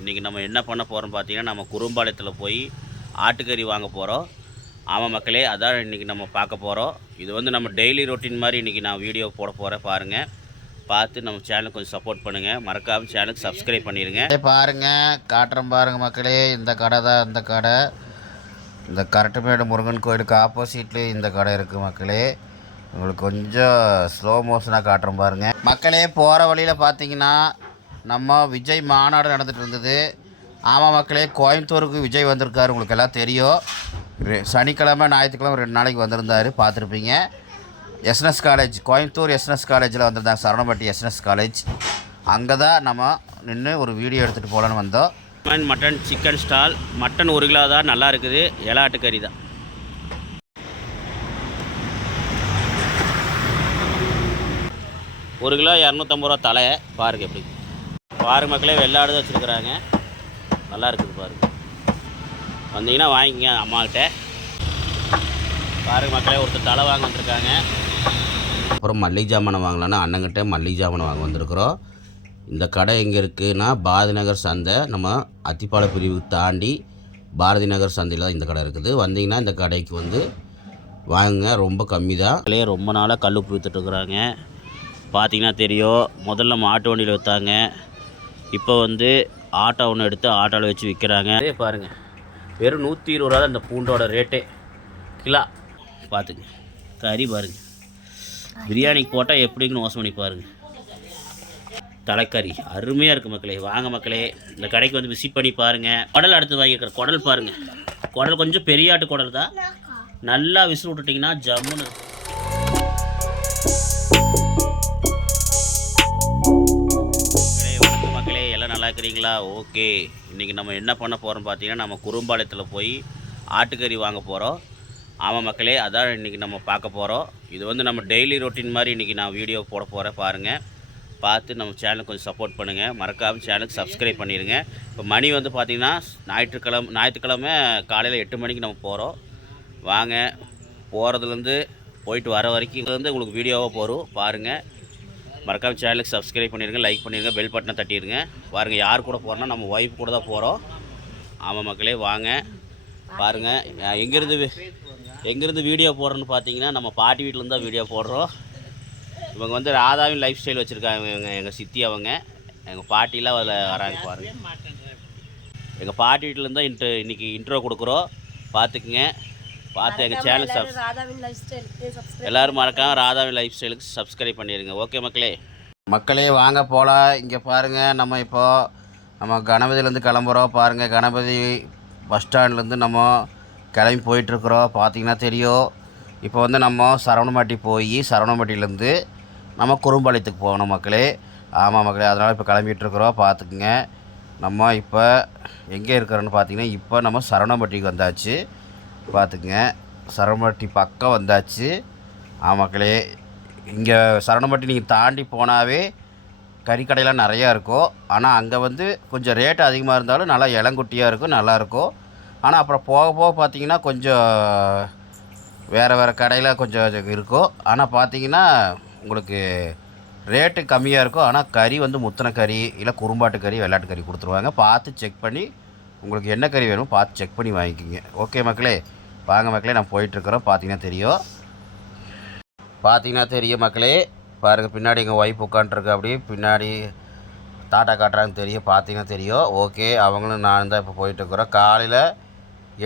இன்றைக்கி நம்ம என்ன பண்ண போகிறோம் பார்த்தீங்கன்னா நம்ம குறும்பாளையத்தில் போய் ஆட்டுக்கறி வாங்க போகிறோம் ஆமாம் மக்களே அதான் இன்றைக்கி நம்ம பார்க்க போகிறோம் இது வந்து நம்ம டெய்லி ரொட்டீன் மாதிரி இன்றைக்கி நான் வீடியோ போட போகிறேன் பாருங்கள் பார்த்து நம்ம சேனலுக்கு கொஞ்சம் சப்போர்ட் பண்ணுங்கள் மறக்காமல் சேனலுக்கு சப்ஸ்கிரைப் பண்ணிடுங்க. பாருங்கள் காட்டுறேன் பாருங்கள் மக்களே. இந்த கடை தான் இந்த கடை. இந்த கரட்டுமேடு முருகன் கோயிலுக்கு ஆப்போசிட்லேயே இந்த கடை இருக்குது மக்களே. உங்களுக்கு கொஞ்சம் ஸ்லோ மோஷனாக காட்டுறோம் பாருங்கள் மக்களே போகிற வழியில் பார்த்தீங்கன்னா நம்ம விஜய் மாநாடு நடந்துட்டு இருந்தது. ஆமாம் மக்களே கோயம்புத்தூருக்கு விஜய் வந்திருக்காரு. உங்களுக்கு எல்லாம் தெரியும். ரெ- சனிக்கிழமை ஞாயிற்றுக்கிழமை ரெண்டு நாளைக்கு வந்திருந்தார். பார்த்துருப்பீங்க. எஸ்என்எஸ் காலேஜ் கோயம்புத்தூர் எஸ்என்எஸ் காலேஜில் வந்திருந்தாங்க. சரவணப்பட்டி எஸ்என்எஸ் காலேஜ் அங்கே தான் நம்ம நின்று ஒரு வீடியோ எடுத்துகிட்டு போகலான்னு வந்தோம். Mutton mutton chicken stall mutton ஒரு கிலோ தான் நல்லா இருக்குது. இலாட்டு கறி தான். ஒரு கிலோ இரநூத்தம்பது ரூபா தலை. பாருங்க எப்படி. பாருங்க மக்களே வெள்ளாடு தான் வச்சுருக்குறாங்க. நல்லா இருக்குது பாருங்க வந்தீங்கன்னா வாங்கிக்கங்க அம்மாக்கிட்ட பாருங்க மக்களே ஒருத்தர் தலை வாங்க வந்திருக்காங்க. அப்புறம் மல்லிகை ஜாமான் வாங்கலான்னு அண்ணங்கிட்ட மல்லிகை ஜாமான் வாங்க வந்திருக்கிறோம். இந்த கடை எங்கே இருக்குன்னா பாரதி நகர் சந்தை. நம்ம அத்திப்பாள பிரிவு தாண்டி பாரதி நகர் சந்தையில் தான் இந்த கடை இருக்குது. வந்தீங்கன்னா இந்த கடைக்கு வந்து வாங்குங்க. ரொம்ப கம்மி தான். ரொம்ப நாளாக கல் உப்பு விற்றுட்ருக்குறாங்க பார்த்தீங்கன்னா தெரியும். முதல்ல மாட்டு வண்டியில் விற்றாங்க இப்போ வந்து ஆட்டோ ஒன்று எடுத்து ஆட்டோவில் வச்சு விற்கிறாங்க அதே பாருங்கள் வெறும் நூற்றி இருபது ரூபா தான் இந்த பூண்டோட ரேட்டே கிலோ. பார்த்துங்க கறி பாருங்க. பிரியாணிக்கு போட்டால் எப்படிங்கன்னு மோசம் பண்ணி பாருங்க. தலைக்கறி. அருமையாக இருக்குது மக்களே. வாங்க மக்களே. இந்த கடைக்கு வந்து விசிட் பண்ணி பாருங்கள் குடல் அடுத்து வாங்கிக்கிற குடல் பாருங்கள் குடல் கொஞ்சம் பெரிய ஆட்டு குடல் தான். நல்லா விசில் விட்டுட்டிங்கன்னா ஜம்முன்னு இருக்கிறீங்களா ஓகே. இன்றைக்கி நம்ம என்ன பண்ண போகிறோம் பார்த்தீங்கன்னா நம்ம குறும்பாளையத்தில் போய் ஆட்டுக்கறி வாங்க போகிறோம் ஆமாம் மக்களே அதான் இன்றைக்கி நம்ம பார்க்க போகிறோம் இது வந்து நம்ம டெய்லி ரொட்டீன் மாதிரி இன்றைக்கி நான் வீடியோ போட போகிறேன் பாருங்கள் பார்த்து நம்ம சேனலுக்கு கொஞ்சம் சப்போர்ட் பண்ணுங்கள் மறக்காமல் சேனலுக்கு சப்ஸ்கிரைப் பண்ணிடுங்க. இப்போ மணி வந்து பார்த்திங்கன்னா ஞாயிற்றுக்கிழமை ஞாயிற்றுக்கிழமை காலையில் எட்டு மணிக்கு நம்ம போகிறோம் வாங்க. போகிறதுலேருந்து போயிட்டு வர வரைக்கும் வந்து உங்களுக்கு வீடியோவாக போகிறோம் பாருங்கள் மறக்காம சேனலுக்கு சப்ஸ்கிரைப் பண்ணிடுங்க லைக் பண்ணிடுங்க பெல் பட்டனை தட்டிடுங்க பாருங்க யார் கூட போகிறோன்னா நம்ம ஒய்ஃப் கூட தான் போகிறோம் ஆமாம் மக்களே வாங்க. பாருங்கள் எங்கேருந்து எங்கேருந்து வீடியோ போடுறோன்னு பார்த்தீங்கன்னா நம்ம பாட்டி வீட்டிலேருந்து தான் வீடியோ போடுறோம். இவங்க வந்து ராதாவின் லைஃப் ஸ்டைல் வச்சுருக்காங்க இவங்க எங்கள் சித்தி அவங்க. எங்கள் பாட்டிலாம் அதில் வராங்க பாருங்கள் எங்கள் பாட்டி வீட்டிலேருந்து இன்ட்ரு இன்றைக்கி இன்ட்ரோ கொடுக்குறோம். பார்த்துக்குங்க பார்த்து எங்கள் சேனல் சப் ராதாவின் லைஃப் ஸ்டைலுக்கு சப்ஸ்கிரைப் எல்லோரும் மறக்காம ராதாவின் லைஃப் ஸ்டைலுக்கு சப்ஸ்கிரைப் பண்ணிடுங்க ஓகே மக்களே? மக்களே வாங்க போகலாம் இங்கே பாருங்கள் நம்ம இப்போ நம்ம கணபதியிலேருந்து கிளம்புறோம். பாருங்கள் கணபதி பஸ் ஸ்டாண்ட்லேருந்து நம்ம கிளம்பி போயிட்டுருக்குறோம். பார்த்தீங்கன்னா தெரியும். இப்போ வந்து நம்ம சரவணமாட்டி போய் சரவணமாட்டிலேருந்து நம்ம குறும்பாளையத்துக்கு போகணும் மக்களே. ஆமாம் மக்களே அதனால் இப்போ கிளம்பிட்டுருக்குறோம். பார்த்துக்குங்க. நம்ம இப்போ எங்கே இருக்கிறோன்னு பார்த்தீங்கன்னா இப்போ நம்ம சரவணம்பட்டிக்கு வந்தாச்சு. பார்த்துக்குங்க. சரணம்பட்டி பக்கம் வந்தாச்சு. ஆமாக்களே இங்கே சரணம்பட்டி நீங்கள் தாண்டி போனாவே கறிக்கடையெல்லாம் நிறையா இருக்கும். ஆனால் அங்கே வந்து கொஞ்சம் ரேட் அதிகமாக இருந்தாலும் நல்லா இளங்குட்டியாக இருக்கும் நல்லாயிருக்கும் ஆனால் அப்புறம் போக போக பார்த்தீங்கன்னா கொஞ்சம் வேறு வேறு கடையில் கொஞ்சம் இருக்கும். ஆனால் பார்த்தீங்கன்னா உங்களுக்கு ரேட்டு கம்மியாக இருக்கும். ஆனால் கறி வந்து முத்தின கறி இல்லை குறும்பாட்டு கறி வெள்ளாட்டு கறி கொடுத்துருவாங்க. பார்த்து செக் பண்ணி உங்களுக்கு என்ன கறி வேணுமோ பார்த்து செக் பண்ணி வாங்கிக்கிங்க. ஓகே மக்களே. வாங்க மக்களே நான் போயிட்டுருக்குறோம். பார்த்தீங்கன்னா தெரியும். பார்த்தீங்கன்னா தெரியும் மக்களே. பாருங்கள் பின்னாடி எங்கள் ஒய்ஃப் உட்காண்ட்ருக்கு அப்படியே பின்னாடி டாட்டா காட்டுறாங்க தெரியும். பார்த்தீங்கன்னா தெரியும். ஓகே அவங்களும் நான் தான் இப்போ போயிட்டுருக்குறோம். காலையில்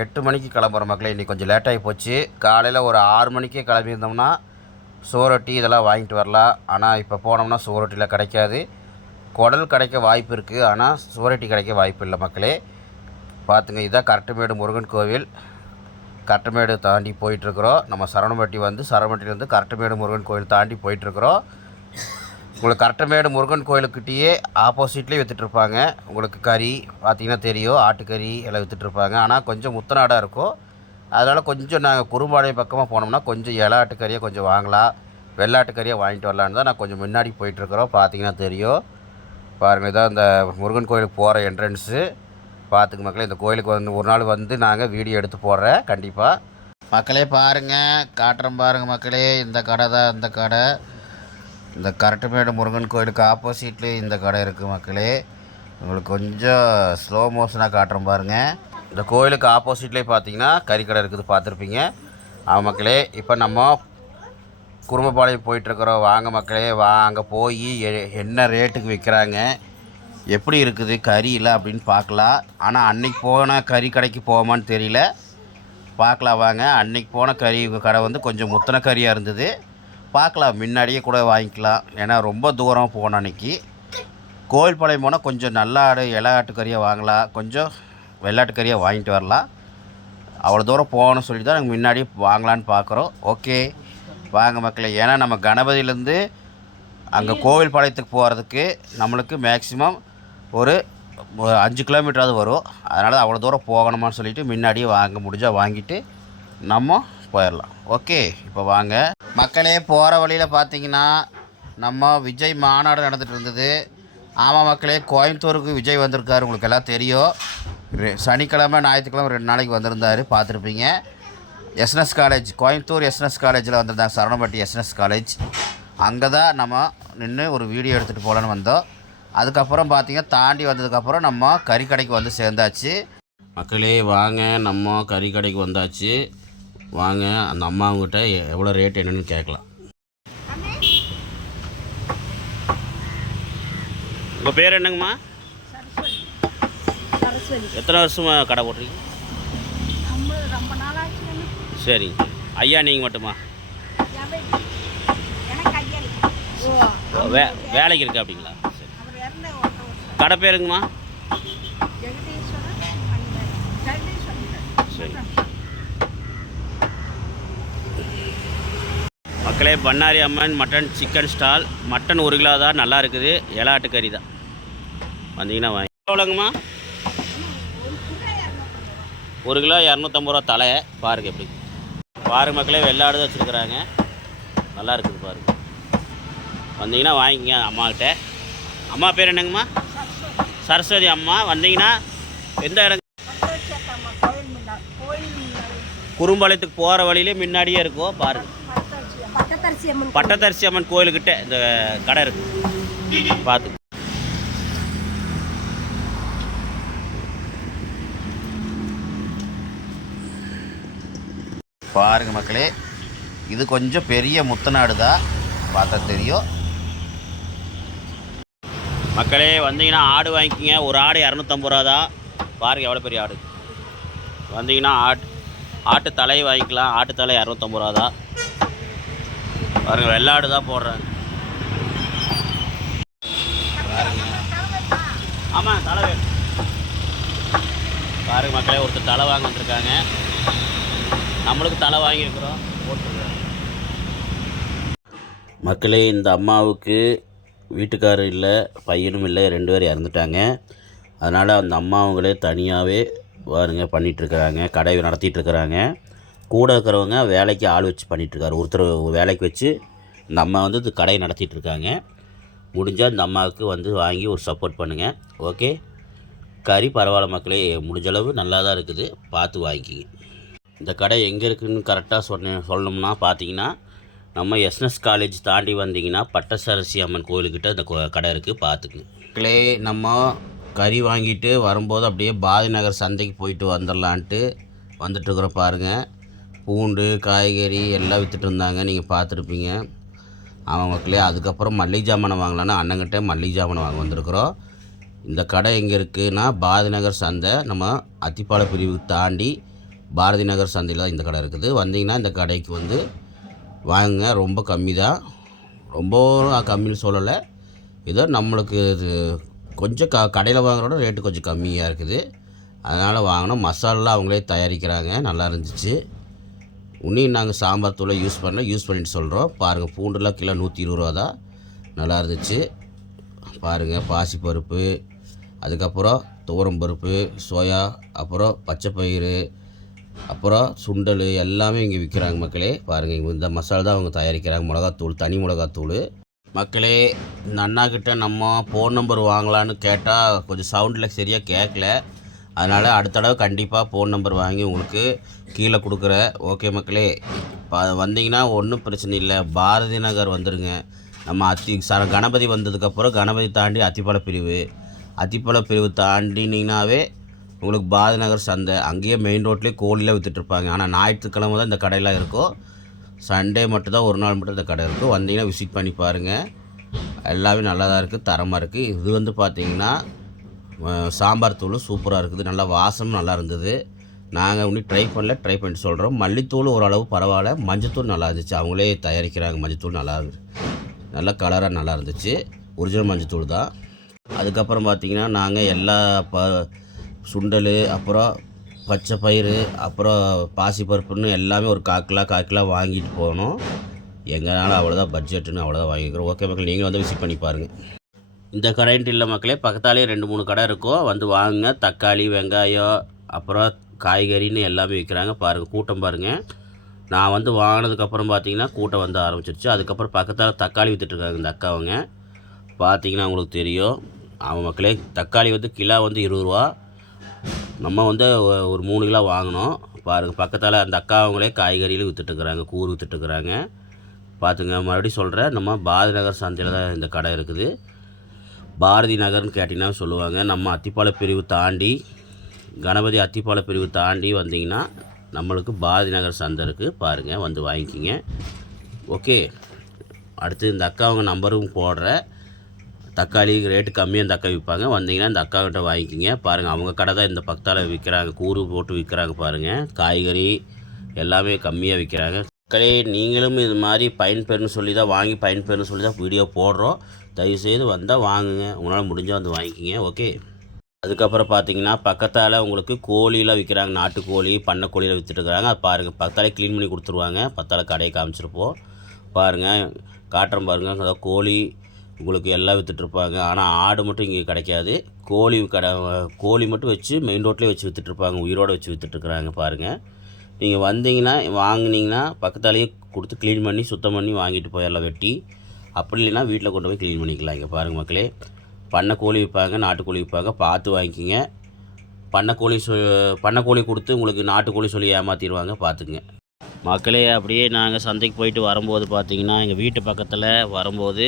எட்டு மணிக்கு கிளம்புற மக்களே. இன்றைக்கி கொஞ்சம் லேட்டாகி போச்சு. காலையில் ஒரு ஆறு மணிக்கே கிளம்பியிருந்தோம்னா சோரொட்டி இதெல்லாம் வாங்கிட்டு வரலாம். ஆனால் இப்போ போனோம்னா சோரொட்டியில் கிடைக்காது. குடல் கிடைக்க வாய்ப்பு இருக்குது ஆனால் சோரொட்டி கிடைக்க வாய்ப்பு இல்லை மக்களே. பார்த்துங்க இதான் கரட்டுமேடு முருகன் கோவில். கரட்டமேடு தாண்டி போயிட்டுருக்குறோம். நம்ம சரவணம்பட்டி வந்து சரவணம்பட்டிலேருந்து கரட்டமேடு முருகன் கோயில் தாண்டி போயிட்டுருக்குறோம். உங்களுக்கு கரட்டமேடு முருகன் கோயிலுக்கிட்டேயே ஆப்போசிட்லேயே விற்றுட்ருப்பாங்க உங்களுக்கு கறி பார்த்தீங்கன்னா தெரியும். ஆட்டுக்கறி எல்லாம் விற்றுட்ருப்பாங்க ஆனால் கொஞ்சம் முத்தநாடாக இருக்கும். அதனால் கொஞ்சம் நாங்கள் குறும்பாளையம் பக்கமாக போனோம்னா கொஞ்சம் இலை ஆட்டுக்கறியை கொஞ்சம் வாங்கலாம். வெள்ளாட்டுக்கறியை வாங்கிட்டு வரலான்னு தான் நான் கொஞ்சம் முன்னாடி போயிட்டுருக்குறோம். பார்த்தீங்கன்னா தெரியும். பாருங்கள் இதான் இந்த முருகன் கோயிலுக்கு போகிற என்ட்ரன்ஸு பார்த்துக்க மக்களே இந்த கோயிலுக்கு வந்து ஒரு நாள் வந்து நாங்கள் வீடியோ எடுத்து போடுறேன் கண்டிப்பாக மக்களே பாருங்கள் காட்டுறோம் பாருங்கள் மக்களே இந்த கடை தான் இந்த கடை. இந்த கரட்டுமேடு முருகன் கோயிலுக்கு ஆப்போசிட்லேயே இந்த கடை இருக்குது மக்களே. உங்களுக்கு கொஞ்சம் ஸ்லோ மோஷனாக காட்டுறேன் பாருங்கள் இந்த கோயிலுக்கு ஆப்போசிட்லேயே பார்த்தீங்கன்னா கறிக்கடை இருக்குது பார்த்துருப்பீங்க. ஆ மக்களே இப்போ நம்ம குடும்பப்பாளையம் போயிட்டுருக்குறோம் வாங்க மக்களே வா அங்கே போய் எ- என்ன ரேட்டுக்கு விற்கிறாங்க எப்படி இருக்குது கறி இல்லை அப்படின்னு பார்க்கலாம் ஆனால் அன்னைக்கு போன கறி கடைக்கு போவோமான்னு தெரியல. பார்க்கலாம் வாங்க. அன்னைக்கு போன கறி கடை வந்து கொஞ்சம் முத்தின கறியாக இருந்தது. பார்க்கலாம் முன்னாடியே கூட வாங்கிக்கலாம் ஏன்னா ரொம்ப தூரம் போனோம் அன்னைக்கு. கோயில்பாளையம் போனால் கொஞ்சம் நல்ல ஆடு இலை ஆட்டுக்கறியாக வாங்கலாம் கொஞ்சம் வெள்ளாட்டுக்கறியாக வாங்கிட்டு வரலாம் அவ்வளோ தூரம் போகணும்னு சொல்லி தான் நாங்கள் முன்னாடி வாங்கலான்னு பார்க்குறோம் ஓகே. வாங்க மக்களே. ஏன்னா நம்ம கணபதியிலேருந்து அங்கே கோவில்பாளையத்துக்கு போகிறதுக்கு நம்மளுக்கு மேக்ஸிமம் ஒரு அஞ்சு கிலோமீட்டராவது வரும். அதனால் அவ்வளோ தூரம் போகணுமான்னு சொல்லிட்டு முன்னாடியே வாங்க முடிஞ்சால் வாங்கிட்டு நம்ம போயிடலாம். ஓகே இப்போ வாங்க. மக்களே போகிற வழியில் பார்த்தீங்கன்னா நம்ம விஜய் மாநாடு நடந்துகிட்டு இருந்தது. ஆமாம் மக்களே கோயம்புத்தூருக்கு விஜய் வந்திருக்காரு. உங்களுக்கு எல்லாம் தெரியும். சனிக்கிழமை ஞாயிற்றுக்கிழமை ரெண்டு நாளைக்கு வந்திருந்தார். பார்த்துருப்பீங்க. எஸ்என்எஸ் காலேஜ் கோயம்புத்தூர் எஸ்என்எஸ் காலேஜில் வந்திருந்தாங்க. சரவணப்பட்டி எஸ்என்எஸ் காலேஜ் அங்கே தான் நம்ம நின்று ஒரு வீடியோ எடுத்துகிட்டு போகலான்னு வந்தோம். அதுக்கப்புறம் பார்த்தீங்கன்னா தாண்டி வந்ததுக்கப்புறம் நம்ம கறிக்கடைக்கு வந்து சேர்ந்தாச்சு. மக்களே வாங்க. நம்ம கறிக்கடைக்கு வந்தாச்சு. வாங்க அந்த அம்மாவங்கிட்ட எவ்வளோ ரேட் என்னன்னு கேட்கலாம். உங்கள் பேர் என்னங்கம்மா? எத்தனை வருஷமாக கடை போட்டுறீங்க நம்ம ரொம்ப நாளாச்சு சரிங்க. ஐயா நீங்கள் மட்டுமா? வே வேலைக்கு இருக்கா அப்படிங்களா சரி அவர் இறந்த ஒன்றரை வருஷம் கடை பேருங்கம்மா. சரி. மக்களே Bannari Amman mutton chicken stall. Mutton ஒரு கிலோ தான் நல்லா இருக்குது. இலாட்டு கறி தான். வந்தீங்கன்னா வாங்கி. எவ்வளோங்கம்மா ஒரு கிலோ இரநூத்தம்பது ரூபா தலை. பாருங்க எப்படி. பாருங்க மக்களே வெள்ளாடு தான் வச்சுருக்குறாங்க. நல்லா இருக்குது பாருங்க. வந்தீங்கன்னா வாங்கிக்கங்க அம்மாக்கிட்ட. அம்மா பேர் என்னங்கம்மா? சரஸ்வதி அம்மா. வந்தீங்கன்னா எந்த இடம் குறும்பாளையத்துக்கு போகிற வழியிலே முன்னாடியே இருக்கும் பாருங்க. பட்டத்தரிசி அம்மன் பட்டத்தரிசி அம்மன் கோயிலுக்கிட்ட இந்த கடை இருக்கு. பார்த்து பாருங்க மக்களே இது கொஞ்சம் பெரிய முத்தநாடு தான் பார்த்தா தெரியும். மக்களே வந்தீங்கன்னா ஆடு வாங்கிக்கிங்க. ஒரு ஆடு இரநூத்தம்பது ரூபா தான் பாருங்க எவ்வளோ பெரிய ஆடு. வந்தீங்கன்னா ஆட் ஆட்டு தலை வாங்கிக்கலாம். ஆட்டு தலை இரநூத்தம்பது ரூபா தான் பாருங்க வெள்ளாடு தான் போடுறாங்க. ஆமாம் தலை வேணும். பாருங்க மக்களே ஒருத்தர் தலை வாங்க வந்திருக்காங்க நம்மளுக்கு தலை வாங்கியிருக்கிறோம். போட்டுருக்காங்க. மக்களே இந்த அம்மாவுக்கு வீட்டுக்காரர் இல்லை பையனும் இல்லை ரெண்டு பேரும் இறந்துட்டாங்க. அதனால் அந்த அம்மாவங்களே தனியாகவே பாருங்க பண்ணிகிட்ருக்குறாங்க கடை நடத்திட்டுருக்குறாங்க கூட இருக்கிறவங்க வேலைக்கு ஆள் வச்சு பண்ணிகிட்ருக்காரு ஒருத்தர் வேலைக்கு வச்சு இந்த அம்மா வந்து இது கடையை நடத்திட்டுருக்காங்க முடிஞ்சால் இந்த அம்மாவுக்கு வந்து வாங்கி ஒரு சப்போர்ட் பண்ணுங்கள் ஓகே கறி பரவாயில்ல மக்களே முடிஞ்ச அளவு நல்லா தான் இருக்குது. பார்த்து வாங்கிக்கிங்க. இந்த கடை எங்கே இருக்குதுன்னு கரெக்டாக சொன்ன சொல்லணும்னா பார்த்தீங்கன்னா நம்ம எஸ்எஸ் காலேஜ் தாண்டி வந்தீங்கன்னா பட்டசரசி அம்மன் கோயிலுக்கிட்ட இந்த கோ- கடை இருக்குது பார்த்துக்குங்க. கிளே நம்ம கறி வாங்கிட்டு வரும்போது அப்படியே பாதி நகர் சந்தைக்கு போயிட்டு வந்துடலான்ட்டு வந்துட்டுருக்குற பாருங்கள் பூண்டு காய்கறி எல்லாம் விற்றுட்டு இருந்தாங்க. நீங்கள் பார்த்துருப்பீங்க. ஆமாம் மக்களே அதுக்கப்புறம் மல்லிகை ஜாமானை வாங்கலான்னு அண்ணங்கிட்ட மல்லிகை ஜாமானை வாங்க வந்திருக்கிறோம். இந்த கடை எங்கே இருக்குன்னா பாரதி நகர் சந்தை நம்ம அத்திப்பாலை பிரிவுக்கு தாண்டி பாரதி நகர் சந்தையில் தான் இந்த கடை இருக்குது. வந்தீங்கன்னா இந்த கடைக்கு வந்து வாங்குங்க. ரொம்ப கம்மி தான் ரொம்ப கம்மின்னு சொல்லலை. ஏதோ நம்மளுக்கு இது கொஞ்சம் க கடையில் வாங்குறோட ரேட்டு கொஞ்சம் கம்மியாக இருக்குது. அதனால் வாங்கினோம். மசாலாலாம் அவங்களே தயாரிக்கிறாங்க. நல்லா இருந்துச்சு. இன்னும் நாங்கள் சாம்பார் தூளை யூஸ் பண்ணல. யூஸ் பண்ணிட்டு சொல்கிறோம் பாருங்கள் பூண்டுலாம் கிலோ நூற்றி இருபது ரூபா தான் நல்லா இருந்துச்சு. பாருங்கள் பாசிப்பருப்பு அதுக்கப்புறம் துவரம் பருப்பு சோயா அப்புறம் பச்சை பயிறு அப்புறம் சுண்டல் எல்லாமே இங்கே விற்கிறாங்க மக்களே. பாருங்கள் இந்த மசாலா தான் அவங்க தயாரிக்கிறாங்க. மிளகாத்தூள் தனி மிளகாத்தூள். மக்களே இந்த அண்ணாக்கிட்ட நம்ம ஃபோன் நம்பர் வாங்கலான்னு கேட்டால் கொஞ்சம் சவுண்டில் சரியாக கேட்கல அதனால் அடுத்த தடவை கண்டிப்பாக ஃபோன் நம்பர் வாங்கி உங்களுக்கு கீழே கொடுக்குறேன். ஓகே மக்களே இப்போ வந்தீங்கன்னா ஒன்றும் பிரச்சனை இல்லை. பாரதி நகர் வந்துடுங்க நம்ம அத்தி ச கணபதி வந்ததுக்கப்புறம் கணபதி தாண்டி அத்திப்பழ பிரிவு அத்திப்பழ பிரிவு தாண்டினீங்கனாவே உங்களுக்கு பாரதி நகர் சந்தை அங்கேயே மெயின் ரோட்லேயே கோழிலாம் விற்றுட்ருப்பாங்க ஆனால் ஞாயிற்றுக்கிழமை தான் இந்த கடையெல்லாம் இருக்கும் சண்டே மட்டும் தான் ஒரு நாள் மட்டும் இந்த கடை இருக்கும் வந்தீங்கன்னா விசிட் பண்ணி பாருங்கள் எல்லாமே நல்லா தான் இருக்குது தரமாக இருக்குது இது வந்து பார்த்தீங்கன்னா சாம்பார் தூள் சூப்பராக இருக்குது. நல்லா வாசம் நல்லா இருந்தது. நாங்கள் இன்னும் ட்ரை பண்ணல ட்ரை பண்ணி சொல்கிறோம் மல்லித்தூள் ஓரளவு பரவாயில்ல. மஞ்சத்தூள் நல்லா இருந்துச்சு. அவங்களே தயாரிக்கிறாங்க மஞ்சத்தூள் நல்லா இருந்துச்சு நல்ல கலராக நல்லா இருந்துச்சு. ஒரிஜினல் மஞ்சத்தூள் தான். அதுக்கப்புறம் பார்த்தீங்கன்னா நாங்கள் எல்லா ப சுண்டல் அப்புறம் பச்சை பயிறு அப்புறம் பாசிப்பருப்புன்னு எல்லாமே ஒரு கால் கிலோ கால் கிலோ வாங்கிட்டு போனோம் எங்களால் அவ்வளோதான் பட்ஜெட்டுன்னு அவ்வளோதான் வாங்கிக்கிறோம். ஓகே மக்கள் நீங்களும் வந்து விசிட் பண்ணி பாருங்கள் இந்த கடைன்ட்டு இல்லை மக்களே பக்கத்தாலே ரெண்டு மூணு கடை இருக்கும். வந்து வாங்க தக்காளி வெங்காயம் அப்புறம் காய்கறின்னு எல்லாமே விற்கிறாங்க பாருங்கள் கூட்டம் பாருங்கள் நான் வந்து வாங்கினதுக்கப்புறம் பார்த்தீங்கன்னா கூட்டம் வந்து ஆரம்பிச்சிருச்சு. அதுக்கப்புறம் பக்கத்தில் தக்காளி விற்றுட்ருக்காங்க இந்த அக்காவங்க. பார்த்தீங்கன்னா உங்களுக்கு தெரியும். அவன் மக்களே தக்காளி வந்து கிலோ வந்து இருபது ரூபா. நம்ம வந்து ஒரு மூணு கிலோ வாங்கினோம். பாருங்கள் பக்கத்தால் அந்த அக்கா அவங்களே காய்கறிகளும் விற்றுட்டுருக்குறாங்க கூறு விற்றுட்டுருக்குறாங்க பார்த்துங்க மறுபடியும் சொல்கிறேன் நம்ம பாரதி நகர் சந்தையில் தான் இந்த கடை இருக்குது. பாரதி நகர்னு கேட்டிங்கன்னா சொல்லுவாங்க நம்ம அத்திப்பால பிரிவு தாண்டி கணபதி அத்திப்பால பிரிவு தாண்டி வந்தீங்கன்னா நம்மளுக்கு பாரதி நகர் சந்தை இருக்குது பாருங்கள் வந்து வாங்கிக்கிங்க. ஓகே அடுத்து இந்த அக்கா அவங்க நம்பரும் போடுறேன். தக்காளி ரேட்டு கம்மியாக தக்கா விற்பாங்க. வந்தீங்கன்னா இந்த அக்காக்கிட்ட வாங்கிக்கிங்க. பாருங்கள் அவங்க கடை தான் இந்த பக்கத்தால் விற்கிறாங்க. கூறு போட்டு விற்கிறாங்க பாருங்கள் காய்கறி எல்லாமே கம்மியாக விற்கிறாங்க. மக்களே நீங்களும் இது மாதிரி பயன்பெறுன்னு சொல்லி தான் வாங்கி பயன்பெறுன்னு சொல்லி தான் வீடியோ போடுறோம். தயவுசெய்து வந்தால் வாங்குங்க. உங்களால் முடிஞ்சால் வந்து வாங்கிக்கிங்க. ஓகே? அதுக்கப்புறம் பார்த்தீங்கன்னா பக்கத்தால் உங்களுக்கு கோழிலாம் விற்கிறாங்க. நாட்டுக்கோழி பண்ணைக்கோழியில் விற்றுட்டுருக்காங்க அது பாருங்கள் பக்கத்தாலே க்ளீன் பண்ணி கொடுத்துருவாங்க. பக்கத்தால் கடையை காமிச்சிருப்போம். பாருங்கள் காட்டுறோம் பாருங்கள் அதாவது கோழி உங்களுக்கு எல்லாம் விற்றுட்ருப்பாங்க ஆனால் ஆடு மட்டும் இங்கே கிடைக்காது. கோழி கடை கோழி மட்டும் வச்சு மெயின் ரோட்லேயே வச்சு விற்றுட்ருப்பாங்க உயிரோடு வச்சு விற்றுட்ருக்குறாங்க பாருங்கள் நீங்கள் வந்தீங்கன்னா வாங்கினீங்கன்னா பக்கத்தாலேயே கொடுத்து க்ளீன் பண்ணி சுத்தம் பண்ணி வாங்கிட்டு போயிடலாம் வெட்டி அப்படி இல்லைன்னா வீட்டில் கொண்டு போய் க்ளீன் பண்ணிக்கலாம் இங்கே பாருங்கள் மக்களே. பண்ணை கோழி விற்பாங்க நாட்டுக்கோழி விற்பாங்க. பார்த்து வாங்கிக்கிங்க. பண்ணக்கோழி சொ பண்ணக்கோழி கொடுத்து உங்களுக்கு நாட்டுக்கோழி சொல்லி ஏமாற்றிடுவாங்க பார்த்துக்குங்க. மக்களே அப்படியே நாங்கள் சந்தைக்கு போயிட்டு வரும்போது பார்த்திங்கன்னா எங்கள் வீட்டு பக்கத்தில் வரும்போது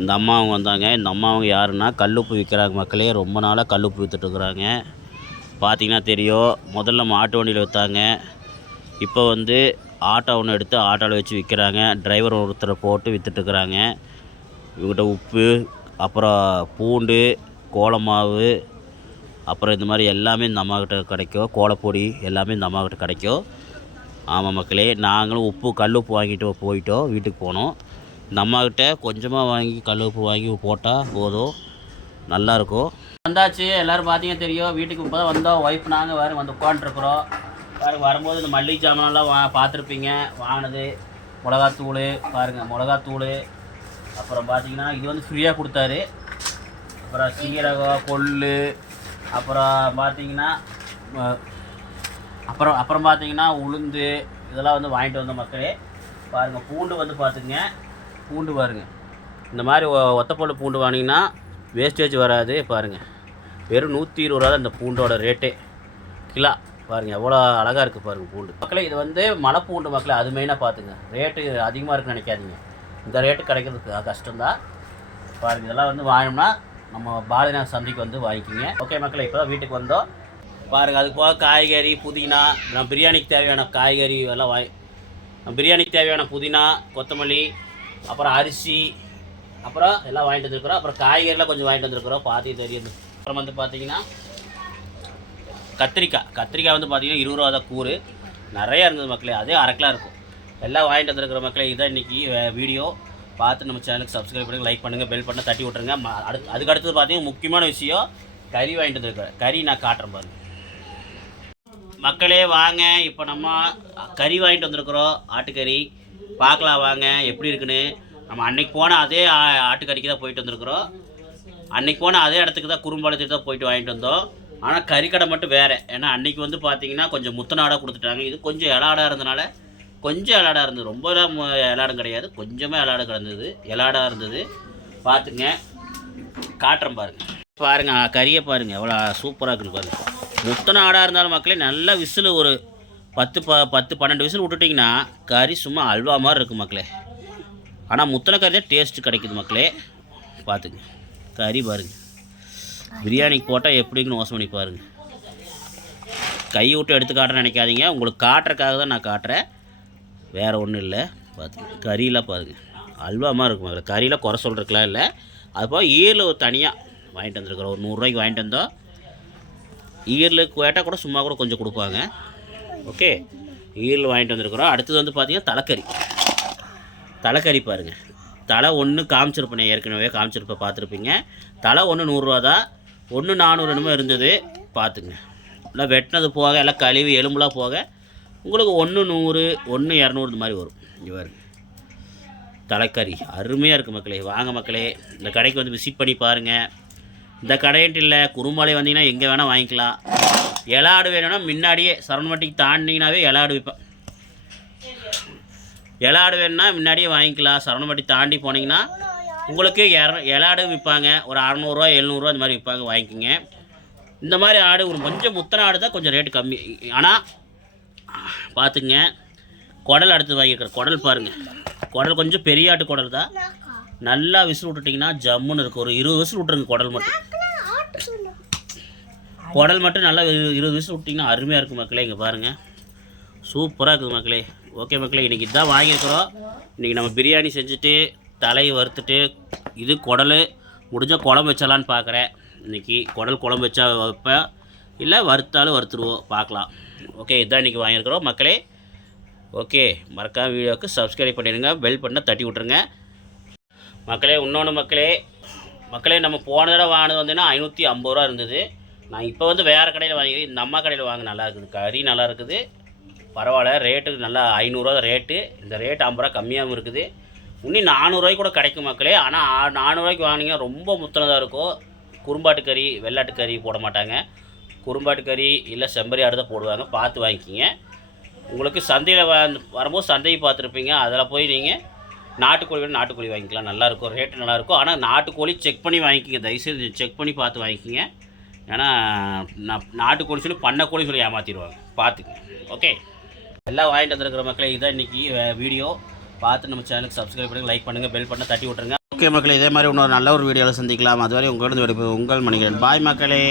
இந்த அம்மா அவங்க வந்தாங்க. இந்த அம்மா அவங்க யாருன்னா கல்லுப்பு விற்கிறாங்க மக்களே. ரொம்ப நாளாக கல்லுப்பு விற்றுட்டுருக்குறாங்க பார்த்தீங்கன்னா தெரியும் முதல்ல மாட்டு வண்டியில் விற்றாங்க இப்போ வந்து ஆட்டோ ஒன்று எடுத்து ஆட்டோவில் வச்சு விற்கிறாங்க டிரைவர் ஒருத்தரை போட்டு விற்றுட்டுருக்குறாங்க இவங்ககிட்ட உப்பு அப்புறம் பூண்டு கோலமாவு அப்புறம் இந்த மாதிரி எல்லாமே இந்த அம்மாக்கிட்ட கிடைக்கும். கோலப்பொடி எல்லாமே இந்த அம்மாக்கிட்ட கிடைக்கும். ஆமாம் மக்களே நாங்களும் உப்பு கல் உப்பு வாங்கிட்டு போயிட்டோம். வீட்டுக்கு போனோம். இந்த அம்மாக்கிட்ட கொஞ்சமாக வாங்கி கல் உப்பு வாங்கி போட்டால் போதும். நல்லாயிருக்கும் வந்தாச்சு. எல்லோரும் பார்த்தீங்க தெரியும். வீட்டுக்கு இப்போ தான் வந்தோம். ஒய்ஃப் நாங்கள் வேறு வந்து உட்காந்துருக்குறோம் வேறு வரும்போது இந்த மல்லிகை சாமான்லாம் வா பார்த்துருப்பீங்க வாங்கினது மிளகாத்தூள் பாருங்கள் மிளகாத்தூள். அப்புறம் பார்த்தீங்கன்னா இது வந்து ஃப்ரீயாக கொடுத்தாரு. அப்புறம் சீரகம் கொள்ளு அப்புறம் பார்த்தீங்கன்னா அப்புறம் அப்புறம் பார்த்தீங்கன்னா உளுந்து இதெல்லாம் வந்து வாங்கிட்டு வந்த மக்களே. பாருங்கள் பூண்டு வந்து பார்த்துங்க பூண்டு பாருங்கள் இந்த மாதிரி ஒ- பூண்டு வாங்கினீங்கன்னா வேஸ்டேஜ் வராது பாருங்கள் வெறும் நூற்றி இருபது ரூபா தான் இந்த பூண்டோட ரேட்டே கிலோ பாருங்கள் எவ்வளோ அழகாக இருக்குது பாருங்கள் பூண்டு. மக்களே இது வந்து மலை பூண்டு மக்களே அது மெயினாக பார்த்துங்க. ரேட்டு அதிகமாக இருக்குன்னு நினைக்காதீங்க. இந்த ரேட்டு கிடைக்கிறதுக்கு கஷ்டம்தான். பாருங்கள் இதெல்லாம் வந்து வாங்கினோம்னா நம்ம பாரதிநாத் சந்தைக்கு வந்து வாங்கிக்கிங்க. ஓகே மக்களே இப்போ தான் வீட்டுக்கு வந்தோம். பாருங்கள் அது போக காய்கறி புதினா நான் பிரியாணிக்கு தேவையான காய்கறி எல்லாம் வாங்கி பிரியாணிக்கு தேவையான புதினா கொத்தமல்லி அப்புறம் அரிசி அப்புறம் எல்லாம் வாங்கிட்டு வந்துருக்குறோம். அப்புறம் காய்கறிலாம் கொஞ்சம் வாங்கிட்டு வந்துருக்குறோம். பார்த்து தெரியுது. அப்புறம் வந்து பார்த்தீங்கன்னா கத்திரிக்காய். கத்திரிக்காய் வந்து பார்த்தீங்கன்னா இருபது ரூபா தான் கூறு. நிறையா இருந்தது மக்களே. அதே அரைக்கலாம் இருக்கும். எல்லாம் வாங்கிட்டு வந்துருக்கிற மக்களே இதான் இன்றைக்கி வீடியோ. பார்த்து நம்ம சேனலுக்கு சப்ஸ்கிரைப் பண்ணுங்கள் லைக் பண்ணுங்கள் பெல் பண்ண தட்டி விட்ருங்க அடுத்து அதுக்கு அடுத்தது பார்த்தீங்கன்னா முக்கியமான விஷயம் கறி வாங்கிட்டு வந்துருக்கிறேன். கறி நான் காட்டுறேன் பாருங்கள் மக்களே வாங்க. இப்போ நம்ம கறி வாங்கிட்டு வந்திருக்கிறோம். ஆட்டுக்கறி. பார்க்கலாம் வாங்க எப்படி இருக்குன்னு. நம்ம அன்னைக்கு போன அதே ஆ- ஆட்டுக்கறிக்கு தான் போயிட்டு வந்திருக்குறோம். அன்னைக்கு போன அதே இடத்துக்கு தான் குறும்பாலத்துக்கு தான் போயிட்டு வாங்கிட்டு வந்தோம். ஆனால் கறிக்கடை மட்டும் வேறு. ஏன்னா அன்னைக்கு வந்து பார்த்தீங்கன்னா கொஞ்சம் முத்தநாடாக கொடுத்துட்டாங்க. இது கொஞ்சம் இலாடாக இருந்தனால கொஞ்சம் இலாடாக இருந்தது. ரொம்ப இலாடம் கிடையாது. கொஞ்சமாக இலாடம் கிடந்தது இலாடாக இருந்தது. பார்த்துங்க காட்டுறேன் பாருங்கள் பாருங்க கறியை பாருங்கள் எவ்வளோ சூப்பராக இருக்குன்னு பாருங்கள் முத்தனை ஆடாக இருந்தாலும் மக்களே நல்ல விசில் ஒரு பத்து ப பத்து பன்னெண்டு விசில் விட்டுட்டிங்கன்னா கறி சும்மா அல்வா மாதிரி இருக்கும் மக்களே. ஆனால் முத்தனை கறி தான் டேஸ்ட்டு கிடைக்குது மக்களே. பார்த்துங்க கறி பாருங்கள் பிரியாணிக்கு போட்டால் எப்படிங்கன்னு யோசனை பண்ணி பாருங்கள் கை விட்டு எடுத்து காட்டுறேன்னு நினைக்காதீங்க. உங்களுக்கு காட்டுறக்காக தான் நான் காட்டுறேன். வேறு ஒன்றும் இல்லை. பார்த்துங்க கறியெலாம் பாருங்க. அல்வாமாக இருக்கும் அதில் கறியெலாம் குறை சொல்கிறதுக்குலாம் இல்லை. அது போக ஈரில் ஒரு தனியாக வாங்கிட்டு வந்துருக்குறோம். ஒரு நூறுரூவாய்க்கு வாங்கிட்டு வந்தோம். ஈரில் கேட்டால் கூட சும்மா கூட கொஞ்சம் கொடுப்பாங்க. ஓகே. ஈரில் வாங்கிட்டு வந்திருக்கிறோம். அடுத்தது வந்து பார்த்தீங்கன்னா தலைக்கறி. தலைக்கறி பாருங்கள் தலை ஒன்று காமிச்சிருப்பேன். ஏற்கனவே காமிச்சிருப்பேன் பார்த்துருப்பீங்க தலை ஒன்று நூறுரூவா தான். ஒன்று நானூறு என்னமோ இருந்தது. பார்த்துங்க எல்லாம் வெட்டினது போக எல்லாம் கழுவி எலும்புலாம் போக உங்களுக்கு ஒன்று நூறு ஒன்று இரநூறு இந்த மாதிரி வரும். இவர் தலைக்கறி. அருமையாக இருக்குது மக்களே. வாங்க மக்களே. இந்த கடைக்கு வந்து விசிட் பண்ணி பாருங்கள் இந்த கடைன்ட்டு இல்லை. குறும்பாலை வந்தீங்கன்னா எங்கே வேணால் வாங்கிக்கலாம். இலாடு வேணும்னா முன்னாடியே சரண்மட்டிக்கு தாண்டினீங்கனாவே இலாடு விற்பேன் இலாடு வேணும்னா முன்னாடியே வாங்கிக்கலாம். சரவணப்பட்டி தாண்டி போனீங்கன்னா உங்களுக்கு இர இலாடு விற்பாங்க. ஒரு அறநூறுவா எழுநூறுவா இந்த மாதிரி விற்பாங்க. வாங்கிக்கோங்க. இந்த மாதிரி ஆடு ஒரு கொஞ்சம் முத்தன ஆடு தான் கொஞ்சம் ரேட்டு கம்மி. ஆனால் பார்த்துங்க குடல் அடுத்து வாங்கியிருக்கிற குடல் பாருங்கள் குடல் கொஞ்சம் பெரிய ஆட்டு குடல் தான். நல்லா விசில் விட்டுட்டிங்கன்னா ஜம்முன்னு இருக்கும். ஒரு இருபது விசில் விட்டுருங்க குடல் மட்டும். குடல் மட்டும் நல்லா இரு- இருபது விசில் விட்டிங்கன்னா அருமையாக இருக்கும் மக்களே இங்கே பாருங்கள் சூப்பராக இருக்குது மக்களே. ஓகே மக்களே இன்றைக்கி இதான் வாங்கியிருக்கிறோம். இன்றைக்கி நம்ம பிரியாணி செஞ்சுட்டு தலையை வறுத்துட்டு இது குடல். முடிஞ்சால் குழம்பு வச்சிடலான்னு பார்க்குறேன் இன்றைக்கி குடல் குழம்பு வச்சா வைப்பேன். இல்லை வறுத்தாலும் வறுத்துருவோம் பார்க்கலாம் ஓகே இதுதான் இன்றைக்கி வாங்கியிருக்கிறோம் மக்களே. ஓகே மறக்காம வீடியோவுக்கு சப்ஸ்கிரைப் பண்ணிடுங்க. பெல் பண்ண தட்டி விட்ருங்க மக்களே இன்னொன்று மக்களே. மக்களே நம்ம போன தடவை வாங்கினது வந்துன்னா ஐநூற்றி ஐம்பது ரூபா இருந்தது. நான் இப்போ வந்து வேறு கடையில் வாங்கி இந்த அம்மா கடையில் வாங்க நல்லா இருக்குது. கறி நல்லா இருக்குது. பரவாயில்ல ரேட்டு நல்லா ஐநூறுரூவா ரேட்டு இந்த ரேட் ஐம்பது ரூபா கம்மியாகவும் இருக்குது. இன்னும் நானூறுரூவாய்க்கு கூட கிடைக்கும் மக்களே. ஆனால் நானூறுரூவாய்க்கு வாங்கினீங்க ரொம்ப முத்தனதாக இருக்கும். குறும்பாட்டு கறி வெள்ளாட்டு கறி போட மாட்டாங்க. குறும்பாட்டு கறி இல்லை செம்பரி ஆடு தான் போடுவாங்க. பார்த்து வாங்கிக்கிங்க. உங்களுக்கு சந்தையில் வ வரும்போது சந்தையை பார்த்துருப்பீங்க. அதில் போய் நீங்கள் நாட்டுக்கோழி நாட்டுக்கோழி வாங்கிக்கலாம். நல்லாயிருக்கும் ரேட்டு நல்லாயிருக்கும் ஆனால் நாட்டுக்கோழி செக் பண்ணி வாங்கிக்கிங்க. தயவுசெய்து செக் பண்ணி பார்த்து வாங்கிக்கிங்க. ஏன்னா நான் நாட்டுக்கோழி சொல்லி பண்ணக்கோழி சொல்லி ஏமாற்றிடுவாங்க பார்த்துங்க ஓகே? எல்லாம் வாங்கிட்டு வந்திருக்கிற மக்களே இதான் இன்றைக்கி வீடியோ. பார்த்து நம்ம சேனலுக்கு சப்ஸ்கிரைப் பண்ணுங்கள் லைக் பண்ணுங்கள் பெல் பண்ண தட்டி விட்ருங்க ஓகே மக்களே இதே மாதிரி இன்னொரு நல்ல ஒரு வீடியோவில் சந்திக்கலாம். அதுவரை உங்களோட உங்கள் மணிகிறேன் பாய் மக்களே.